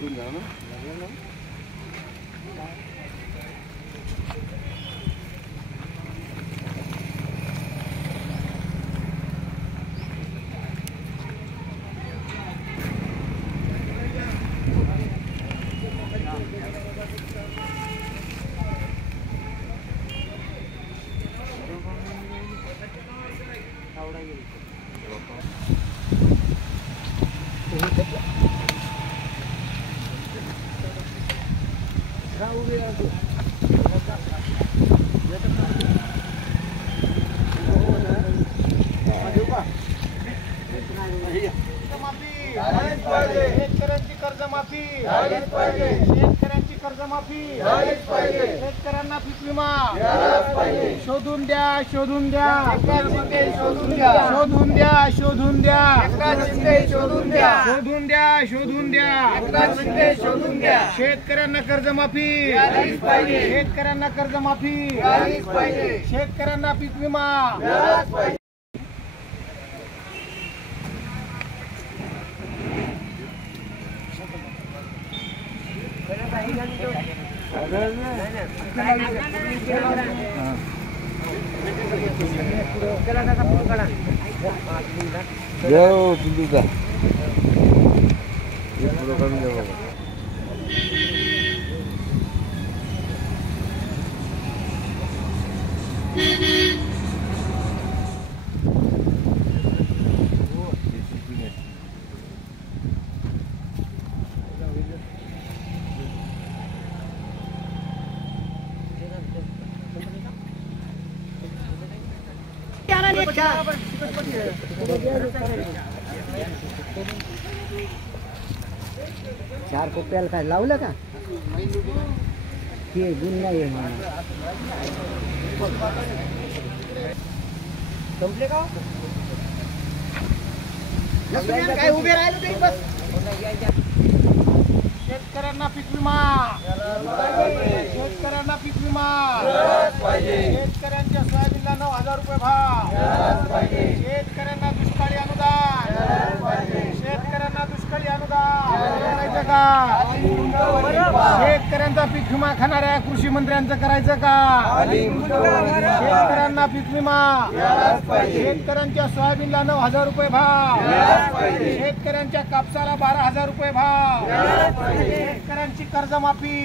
turun jalan शेतकऱ्यांची कर्जमाफी झालीच पाहिजे. शेतकऱ्यांची कर्जमाफी झालीच पाहिजे. शेतकऱ्यांना पीक विमा मिळालाच पाहिजे. शोधून द्या, शोधून द्या, शोधून द्या, शोधून द्या, शोधून द्या, शोधून द्या, शोधून द्या, शोधून द्या, शोधून द्या. शेतकऱ्यांना कर्जमाफी झालीच पाहिजे. शेतकऱ्यांना कर्जमाफी झालीच पाहिजे. शेतकऱ्यांना पीक विमा मिळालाच पाहिजे. चार कोप्याला काय लावलं का ते गुण नाही संपले का काय उभे राहिले ते बस. शेतकऱ्यांना पीक विमा, शेतकऱ्यांना पीक विमा, शेतकऱ्यांच्या सोयाबीनला 9,000 रुपये भाव, शेतकऱ्यांना दुष्काळी अनुदान, शेतकऱ्यांना दुष्काळी अनुदान करायचं का? शेतकऱ्यांचा पीक विमा खाणाऱ्या कृषी मंत्र्यांचं करायचं का? शेतकऱ्यांना पीक विमा, शेतकऱ्यांच्या सोयाबीनला 9,000 रुपये भाव, शेतकऱ्यांच्या कापसाला 12,000 रुपये भाव, शेतकऱ्यांची कर्जमाफी